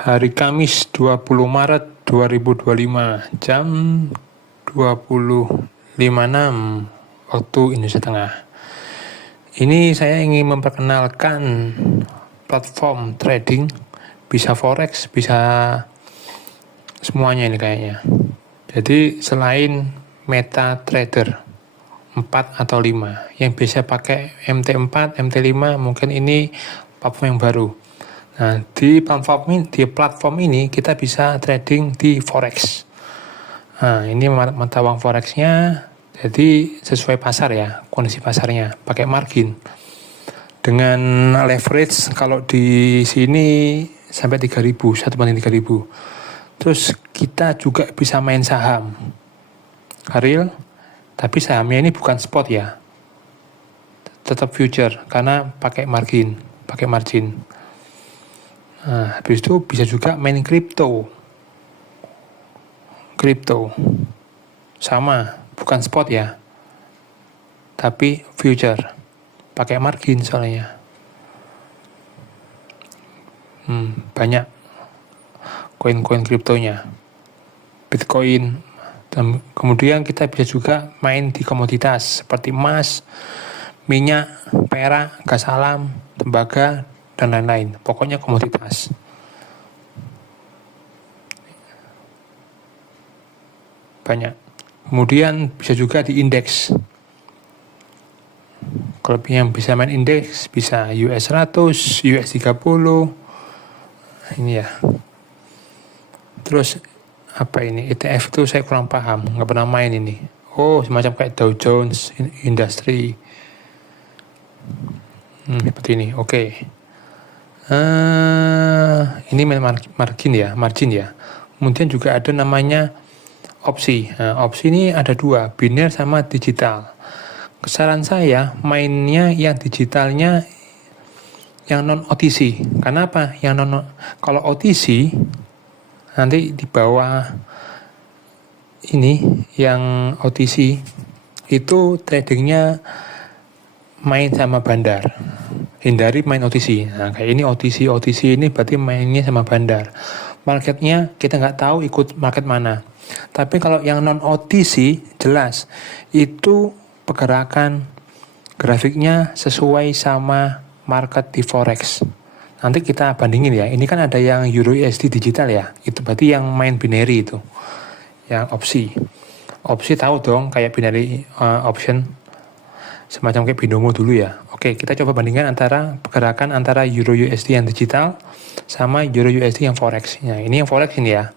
Hari Kamis 20 Maret 2025 jam 20.56 waktu Indonesia Tengah. Ini saya ingin memperkenalkan platform trading, bisa forex, bisa semuanya ini kayaknya. Jadi selain MetaTrader 4 atau 5 yang biasa pakai MT4, MT5, mungkin ini platform yang baru. Nah, di platform ini kita bisa trading di forex. Nah, ini mata uang forexnya, jadi sesuai pasar ya, kondisi pasarnya, pakai margin. Dengan leverage kalau di sini sampai 3.000, 1/3.000. Terus kita juga bisa main saham real, tapi sahamnya ini bukan spot ya, tetap future karena pakai margin. Nah, habis itu bisa juga main kripto sama, bukan spot ya, tapi future, pakai margin soalnya. Banyak koin-koin kriptonya, Bitcoin. Dan kemudian kita bisa juga main di komoditas seperti emas, minyak, perak, gas alam, tembaga, dan lain-lain. Pokoknya komoditas. Banyak. Kemudian bisa juga di indeks. Kalau yang bisa main indeks, bisa US 100, US 30. Ini ya. Terus apa ini? ETF itu saya kurang paham, nggak pernah main ini. Oh, semacam kayak Dow Jones Industry. Seperti ini. Oke. Ini margin ya. Kemudian juga ada namanya opsi. Nah, opsi ini ada dua, biner sama digital. Saran saya mainnya yang digitalnya yang non OTC. Kenapa? Kalau OTC nanti di bawah ini yang OTC itu tradingnya main sama bandar. Hindari main OTC. Nah, kayak ini OTC ini berarti mainnya sama bandar. Marketnya kita nggak tahu ikut market mana. Tapi kalau yang non OTC jelas itu pergerakan grafiknya sesuai sama market di forex. Nanti kita bandingin ya. Ini kan ada yang Euro USD digital ya. Itu berarti yang main binary itu. Yang opsi. Opsi tahu dong kayak binary option. Semacam kayak binomo dulu ya. Oke, kita coba bandingkan pergerakan antara Euro USD yang digital sama Euro USD yang forex. Nah, ini yang forex ini ya.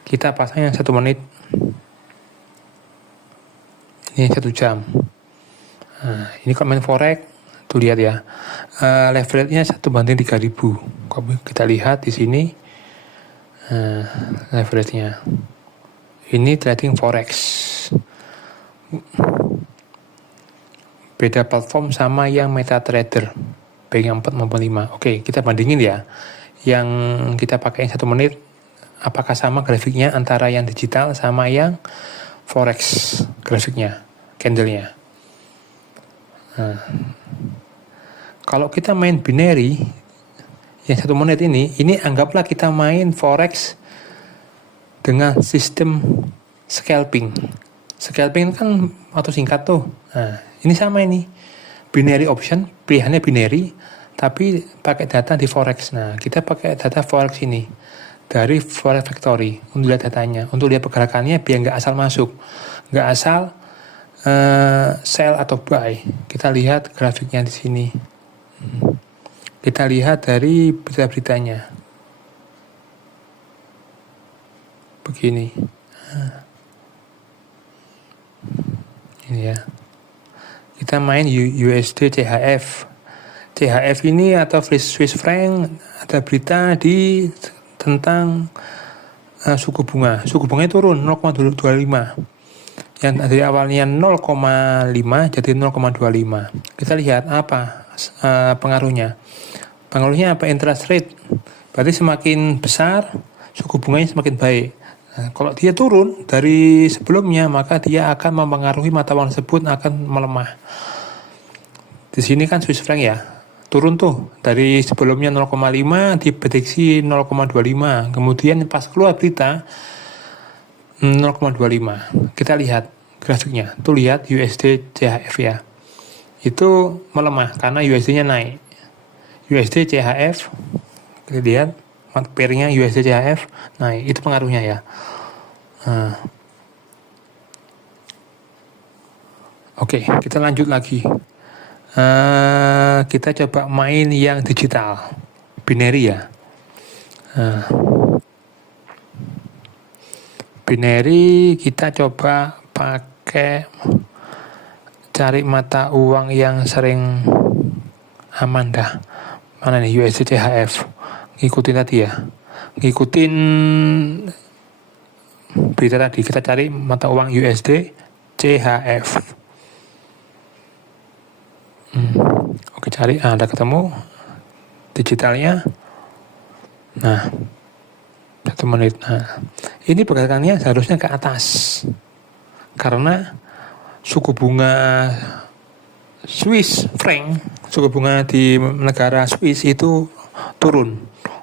Kita pasang yang 1 menit. Ini 1 jam. Nah, ini kalau main forex, tuh lihat ya. Leverage-nya 1/3.000. Kita lihat di sini. Leverage-nya. Ini trading forex. Beda platform sama yang MetaTrader, baik yang 4 maupun 5. Oke, kita bandingin ya. Yang kita pakai yang 1 menit, apakah sama grafiknya antara yang digital sama yang forex grafiknya, candlenya. Nah, kalau kita main binary, yang 1 menit ini anggaplah kita main forex dengan sistem scalping. Scalping kan waktu singkat tuh. Nah, ini sama ini. Binary option, pilihannya binary, tapi pakai data di forex. Nah, kita pakai data forex ini dari Forex Factory untuk lihat datanya, untuk lihat pergerakannya biar nggak asal masuk, nggak asal sell atau buy. Kita lihat grafiknya di sini. Kita lihat dari berita-beritanya. Begini. Ini ya. Kita main USD CHF. CHF ini atau Swiss franc, ada berita tentang suku bunga. Suku bunganya turun 0,25. Yang dari awalnya 0,5 jadi 0,25. Kita lihat apa pengaruhnya. Pengaruhnya apa? Interest rate. Berarti semakin besar suku bunganya semakin baik. Nah, kalau dia turun dari sebelumnya, maka dia akan mempengaruhi mata uang tersebut akan melemah. Di sini kan Swiss franc ya, turun tuh dari sebelumnya 0,5 diprediksi 0,25, kemudian pas keluar berita 0,25. Kita lihat grafiknya, tuh lihat USD CHF ya, itu melemah karena USD-nya naik. USD CHF, kita lihat pairnya USD CHF naik, itu pengaruhnya ya. Oke, kita lanjut lagi. Kita coba main yang digital, binary ya. Binary kita coba pakai cari mata uang yang sering aman dah. Mana nih USD CHF? Ngikutin tadi ya. Ngikutin berita tadi, kita cari mata uang USD CHF. Oke, cari, ada ketemu digitalnya. Nah, 1 menit. Nah, ini pergerakannya seharusnya ke atas karena suku bunga Swiss franc, suku bunga di negara Swiss itu turun.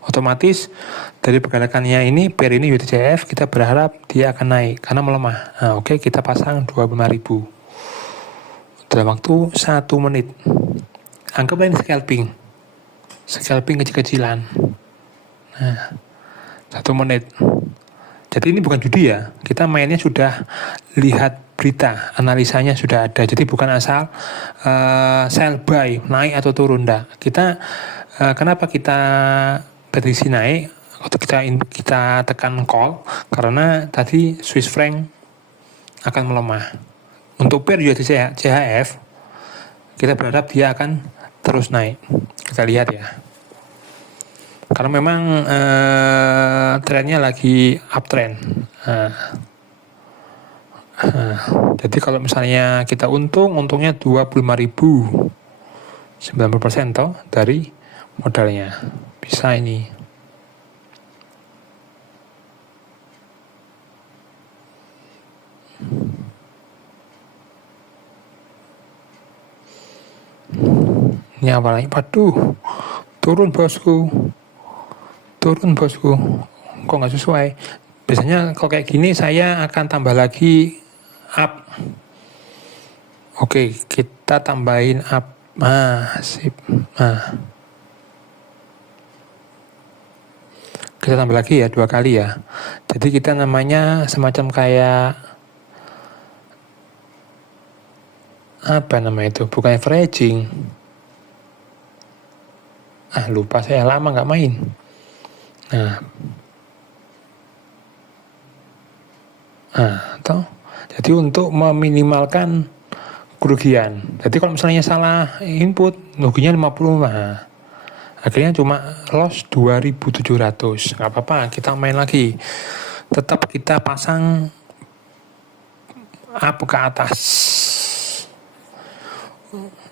Otomatis dari pergerakannya ini, pair ini USD-CHF, kita berharap dia akan naik karena melemah. Nah, oke, kita pasang 25.000 dalam waktu 1 menit. Anggaplah ini scalping kecil-kecilan. Nah, 1 menit. Jadi ini bukan judi ya, kita mainnya sudah lihat berita, analisanya sudah ada. Jadi bukan asal sell buy, naik atau turun, enggak. Kita kenapa kita prediksi naik atau kita tekan call, karena tadi Swiss franc akan melemah. Untuk pair USD CHF, kita berharap dia akan terus naik. Kita lihat ya. Karena memang trennya lagi uptrend. Jadi kalau misalnya kita untungnya 25.000, 90% toh dari modalnya. Bisa ini. Ini awalnya, waduh, turun bosku, kok nggak sesuai. Biasanya kalau kayak gini saya akan tambah lagi up. Oke, kita tambahin up. Sip. Kita tambah lagi ya, 2 kali ya. Jadi kita namanya semacam kayak apa nama itu? Bukan averaging. Lupa, saya lama nggak main. Toh. Jadi untuk meminimalkan kerugian. Jadi kalau misalnya salah input, ruginya 50. Akhirnya cuma loss 2.700. Nggak apa-apa, kita main lagi. Tetap kita pasang up ke atas.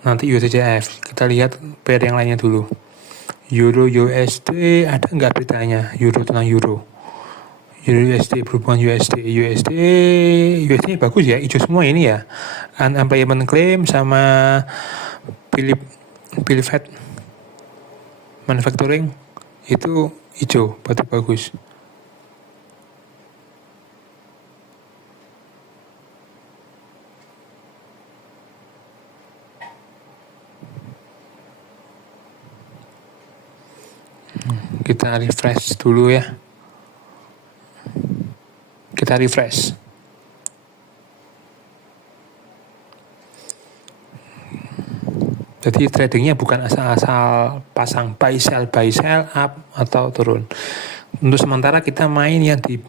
Nanti USD-CHF. Kita lihat pair yang lainnya dulu. Euro USD, ada nggak beritanya? Euro tentang Euro USD, berhubungan USD bagus ya, hijau semua ini ya. Unemployment claim sama Philip Fed manufacturing itu hijau, bagus. Kita refresh dulu ya. Kita refresh. Jadi tradingnya bukan asal-asal pasang buy sell up atau turun. Untuk sementara kita main yang di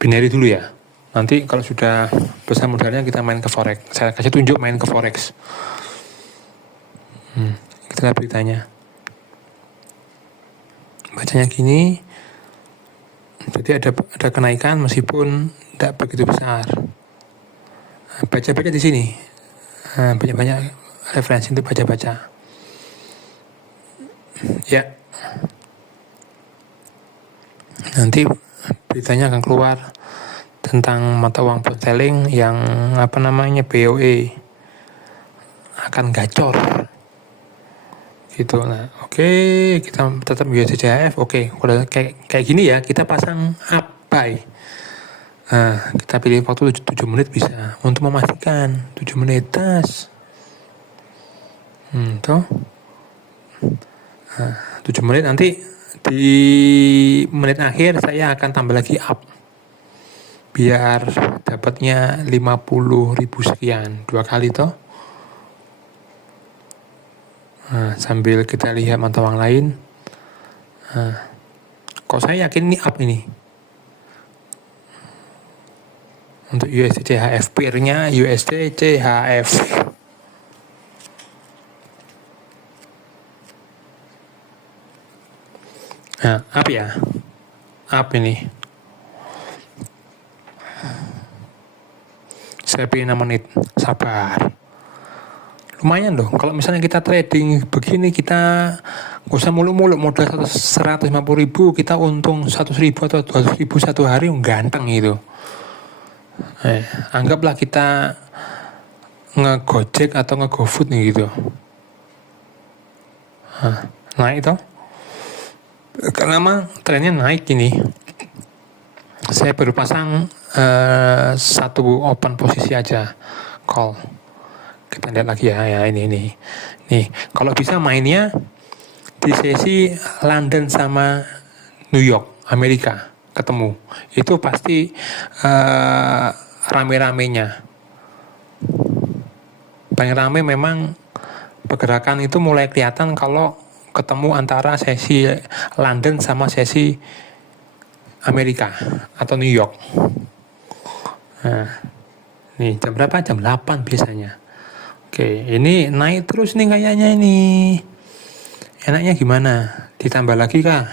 binary dulu ya. Nanti kalau sudah besar modalnya kita main ke forex. Saya kasih tunjuk main ke forex. Kita lihat beritanya. Bacanya gini. Jadi ada kenaikan meskipun tidak begitu besar. Baca-baca di sini. Banyak-banyak referensi untuk baca-baca. Ya. Nanti beritanya akan keluar tentang mata uang pound sterling yang BOE akan gacor. gitu. Nah, oke, kita tetap USD CHF. Oke, udah kayak gini ya, kita pasang up buy. Nah, kita pilih waktu 7 menit bisa untuk memastikan 7 menit tas. Tuh. Nah, 7 menit nanti di menit akhir saya akan tambah lagi up. Biar dapatnya 50.000 sekian, 2 kali toh. Nah, sambil kita lihat mantauan lain. Nah, kok saya yakin ini up ini. Untuk USD CHF, pair-nya USD CHF. Nah, up ya. Up ini. Saya pilih 6 menit. Sabar. Lumayan loh. Kalau misalnya kita trading begini, kita gak usah mulu-mulu modal 150.000, kita untung 100.000 atau 200.000 satu hari, ganteng gitu. Anggaplah kita nge-Gojek atau nge-GoFood nih gitu. Naik toh. Karena trennya naik ini. Saya baru pasang satu open posisi aja, call. Kita lihat lagi ya ini. Nih, kalau bisa mainnya di sesi London sama New York, Amerika ketemu. Itu pasti rame-ramenya. Paling rame memang pergerakan itu mulai kelihatan kalau ketemu antara sesi London sama sesi Amerika atau New York. Nah, nih jam berapa? Jam 8 biasanya. Oke, ini naik terus nih kayaknya ini. Enaknya gimana? Ditambah lagi kah?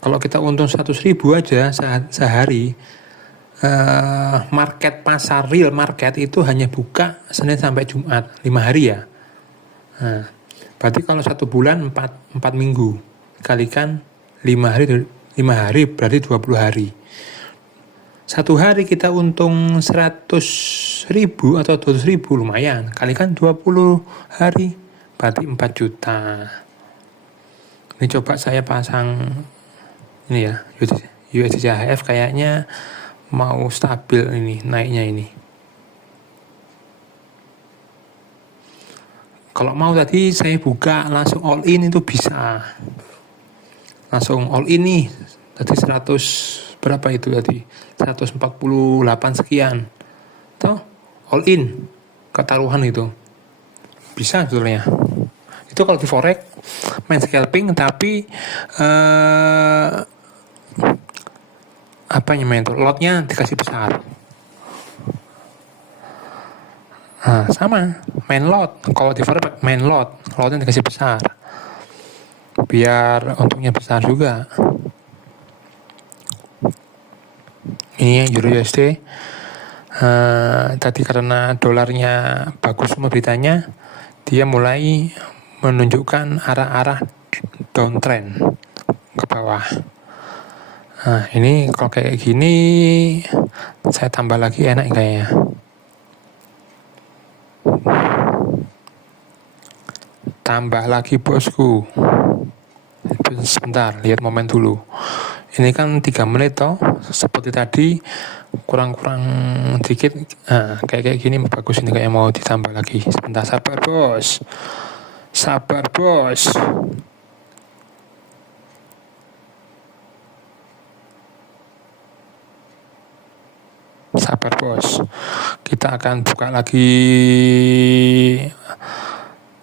Kalau kita untung 100.000 aja sehari, market pasar real market itu hanya buka Senin sampai Jumat, 5 hari ya. Nah, berarti kalau 1 bulan 4 minggu kalikan 5 hari berarti 20 hari. 1 hari kita untung 100.000 atau 200.000, lumayan. Kalikan 20 hari berarti 4 juta. Ini coba saya pasang ini ya, USD CHF kayaknya mau stabil ini, naiknya ini. Kalau mau tadi saya buka langsung all in itu bisa. Langsung all in nih. Tadi 100 berapa itu tadi? 148 sekian. Toh all in ketaruhan itu. Bisa sebetulnya. Itu kalau di forex main scalping tapi apa namanya itu, lotnya dikasih besar. Nah, sama main lot. Kalau di forex main lotnya dikasih besar biar untungnya besar juga. Ini Euro USD. Tadi karena dolarnya bagus semua beritanya, dia mulai menunjukkan arah-arah downtrend ke bawah. Nah, ini kalau kayak gini saya tambah lagi enak kayaknya. Tambah lagi bosku. Sebentar, lihat momen dulu. Ini kan 3 menit toh, seperti tadi kurang-kurang dikit. Nah, kayak gini bagus ini, kayak mau ditambah lagi. Sebentar, sabar bos. Sabar bos. Sabar bos. Kita akan buka lagi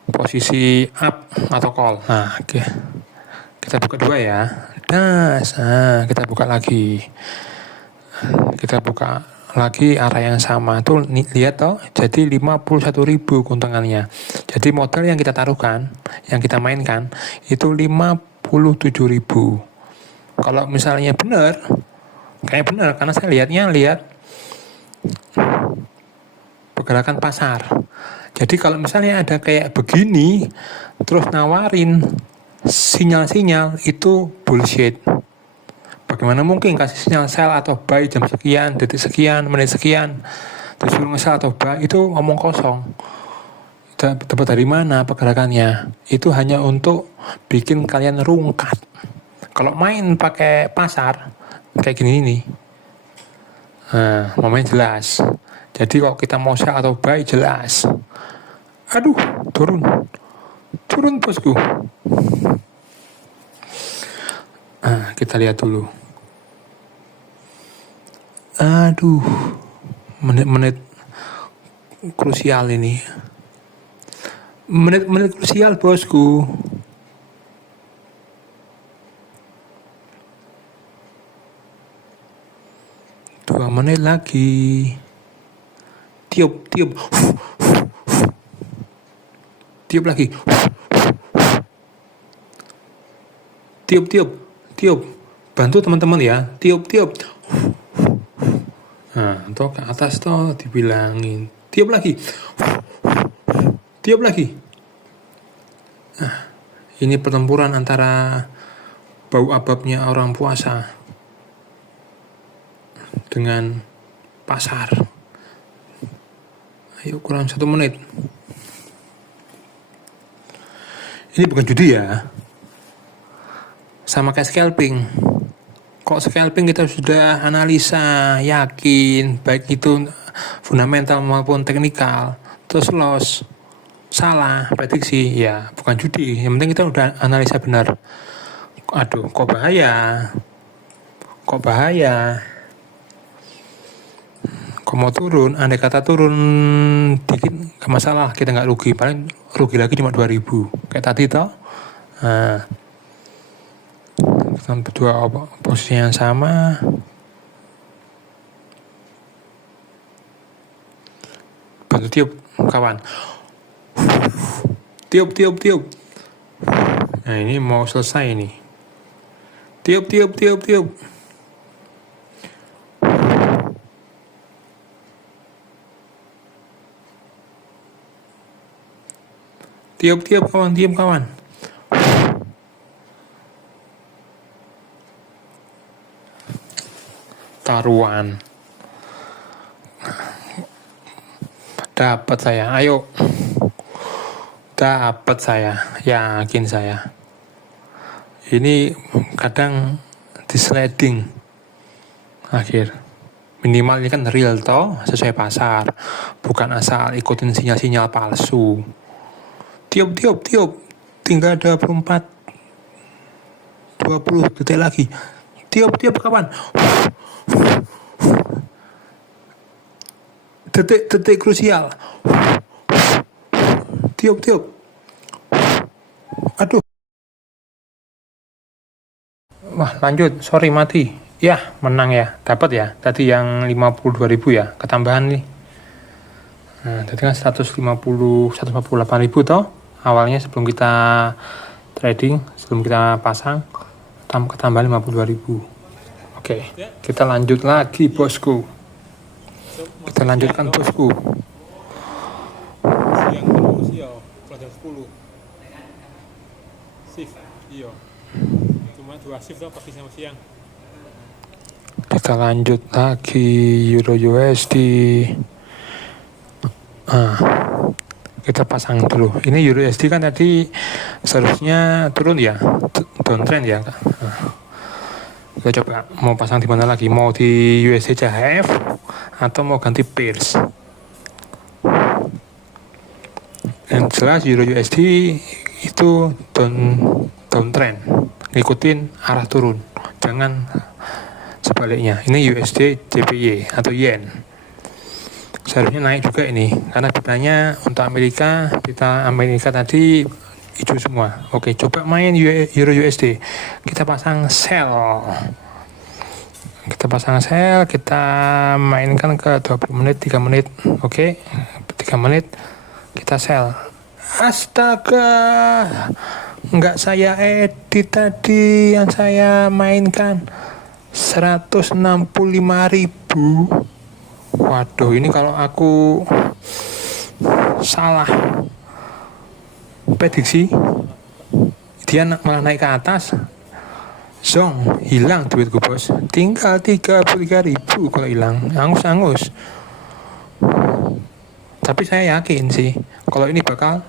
posisi up atau call. Nah, oke. Kita buka 2 ya. Nah, kita buka lagi. Kita buka lagi arah yang sama. Tuh lihat toh, jadi 51.000 keuntungannya. Jadi modal yang kita taruhkan, yang kita mainkan itu 57.000. Kalau misalnya benar, kayak benar karena saya lihat pergerakan pasar. Jadi kalau misalnya ada kayak begini terus nawarin sinyal-sinyal, itu bullshit. Bagaimana mungkin kasih sinyal sell atau buy jam sekian, detik sekian, menit sekian, disuruh nge-sell atau buy itu ngomong kosong. Dapat dari mana pergerakannya? Itu hanya untuk bikin kalian rungkat. Kalau main pakai pasar kayak gini nih, mau main jelas. Jadi kalau kita mau sell atau buy jelas. Aduh, turun bosku. Kita lihat dulu. Aduh, menit-menit krusial ini. Menit-menit krusial bosku. Dua menit lagi. Tiup lagi. Tiup. Bantu teman-teman ya. Tiup. Nah, atau ke atas toh dibilangin. Tiup lagi. Nah, ini pertempuran antara bau ababnya orang puasa dengan pasar. Ayo kurang 1 menit. Ini bukan judi ya. Sama kayak scalping. Kok scalping kita sudah analisa, yakin, baik itu fundamental maupun teknikal, terus loss, salah, prediksi, ya bukan judi. Yang penting kita udah analisa benar. Aduh, kok bahaya. Kok mau turun, andai kata turun dikit, gak masalah, kita gak rugi. Paling rugi lagi cuma 2.000. Kayak tadi toh. Nah, kita berdua posisi yang sama. Bantu tiup, kawan. Tiup. Nah, ini mau selesai nih. Tiup. Tiup kawan. Taruhan. Dapat saya, ayo. Dapat saya, yakin saya. Ini kadang di sliding akhir. Minimal ini kan real toh, sesuai pasar. Bukan asal ikutin sinyal-sinyal palsu. Tiup. Tinggal 20 detik lagi. Tiup kawan. Detik krusial. Tiup. Aduh. Wah, lanjut. Sorry, mati. Ya, menang ya. Dapat ya. Tadi yang 52.000 ya. Ketambahan nih. Nah, tadi kan 148.000 toh. Awalnya sebelum kita trading, sebelum kita pasang, ketambahan 52.000. Oke, kita lanjut lagi bosku. Kita lanjutkan bosku. Siang terus ya, jam 10. Shift, iya. Cuma 2 shift pagi sama siang. Kita lanjut lagi Euro USD. Kita pasang dulu. Ini Euro USD kan tadi seharusnya turun ya, downtrend ya. Kita coba mau pasang di mana lagi? Mau di USD CHF atau mau ganti pairs? Yang jelas Euro USD itu downtrend, ngikutin arah turun. Jangan sebaliknya. Ini USD JPY atau yen. Seharusnya naik juga ini, karena bedanya untuk Amerika tadi hijau semua. Oke, coba main Euro USD. Kita pasang sell. Kita mainkan ke 20 menit, 3 menit. Oke, 3 menit kita sell. Astaga, nggak saya edit tadi, yang saya mainkan 165.000. Waduh, ini kalau aku salah prediksi, dia malah naik ke atas, zong, hilang duitku bos. Tinggal 33.000 kalau hilang, angus. Tapi saya yakin sih kalau ini bakal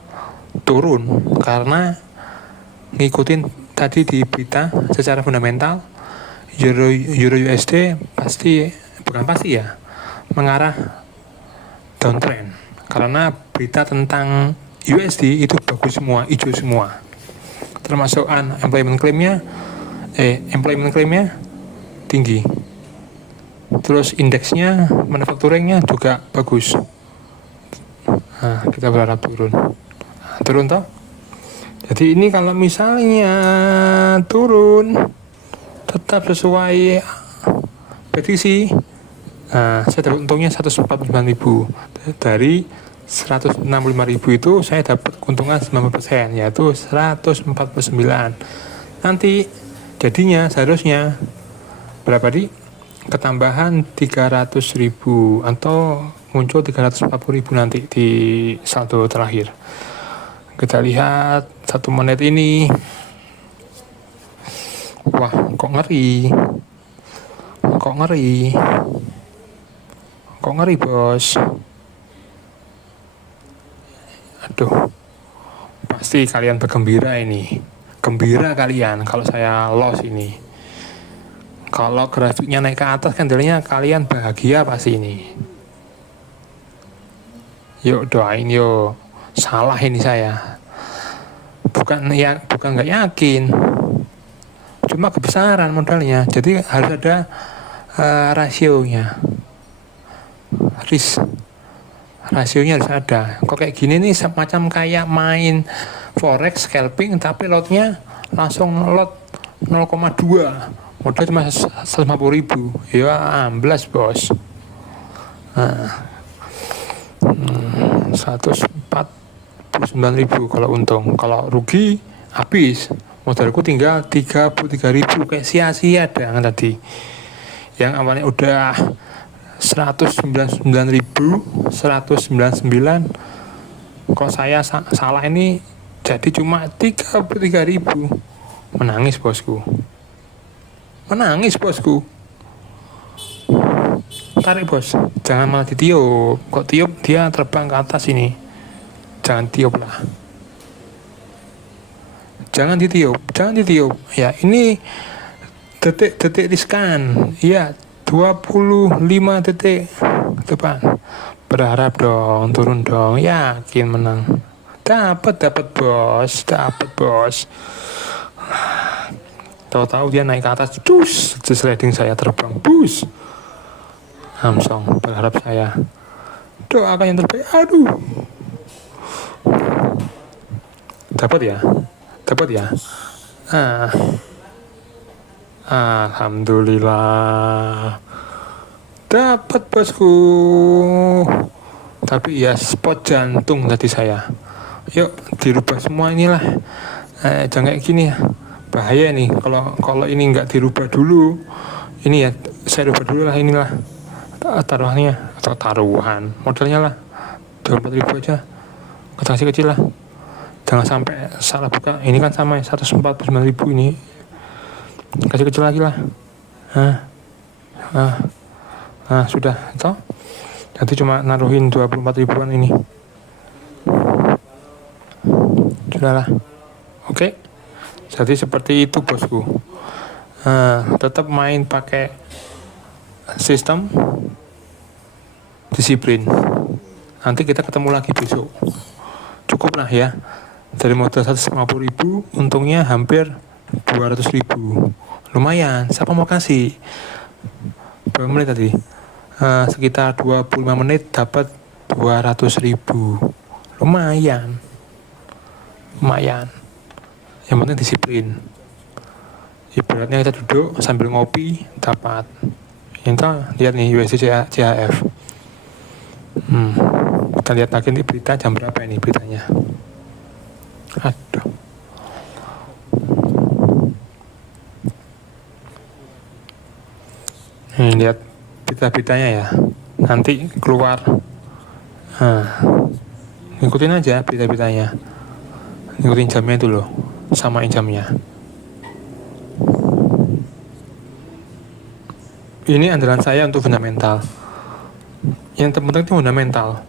turun karena ngikutin tadi di berita secara fundamental Euro USD bukan pasti ya, mengarah downtrend karena berita tentang USD itu bagus semua, hijau semua, termasuk employment claimnya tinggi, terus indeksnya manufacturingnya juga bagus. Nah, kita berharap turun toh. Jadi ini kalau misalnya turun tetap sesuai prediksi, nah, saya dapat untungnya 149.000 dari 165.000 itu saya dapat keuntungan 90%, yaitu 149. Nanti jadinya seharusnya berapa di ketambahan 300.000 atau muncul 340.000 nanti di saldo terakhir. Kita lihat 1 menit ini. Wah, kok ngeri bos. Aduh, pasti kalian bergembira ini. Gembira kalian kalau saya loss ini. Kalau grafiknya naik ke atas kan jadinya kalian bahagia pasti ini. Yuk doain yuk. Salah ini saya. Bukan nggak yakin. Cuma kebesaran modalnya. Jadi harus ada rasionya. Rasionya harus ada. Kok kayak gini nih semacam kayak main forex scalping tapi lotnya langsung lot 0,2. Modal cuma 150.000. Ya amblas bos. Nah, 149.000 kalau untung. Kalau rugi habis. Modalku tinggal 33.000, kayak sia-sia kan tadi. Yang awalnya udah 199.000, 199. Kalau saya salah ini jadi cuma 33.000. Menangis bosku. Tarik bos, jangan malah ditiup. Kok tiup dia terbang ke atas ini. Jangan tiup lah. Jangan ditiup. Ya, ini detik riskan. Ya, 25 detik depan. Berharap dong, turun dong. Yakin menang. Dapat bos. Tahu-tahu dia naik ke atas, cus, sliding saya terbang, bus. Langsung berharap saya. Doakan yang terbaik. Aduh. Dapat ya. Alhamdulillah. Dapat bosku. Tapi ya spot jantung tadi saya. Yuk dirubah semua inilah. Jangan kayak gini ya. Bahaya nih kalau ini nggak dirubah dulu. Ini ya saya rubah dulu lah inilah taruhannya atau taruhan modalnya lah 24.000 aja, kecil lah, jangan sampai salah buka. Ini kan sama ya 149.000 ini, kasih kecil lagi lah. Sudah toh, jadi cuma naruhin 24.000-an ini. Sudahlah, oke. Jadi seperti itu bosku. Tetap main pakai sistem disiplin. Nanti kita ketemu lagi besok. Cukup lah ya. Dari modal 150.000 untungnya hampir 200.000. Lumayan. Siapa mau kasih? Berapa menit tadi? Sekitar 25 menit dapat 200.000. Lumayan. Yang penting disiplin. Ibaratnya kita duduk sambil ngopi dapat. Kita lihat nih USD CHF. Kita lihat lagi nih berita jam berapa ini beritanya. Aduh. Lihat berita-beritanya ya. Nanti keluar. Ikutin aja berita-beritanya. Ikutin jamnya itu loh. Samain jamnya. Ini andalan saya untuk fundamental. Yang terpenting itu fundamental.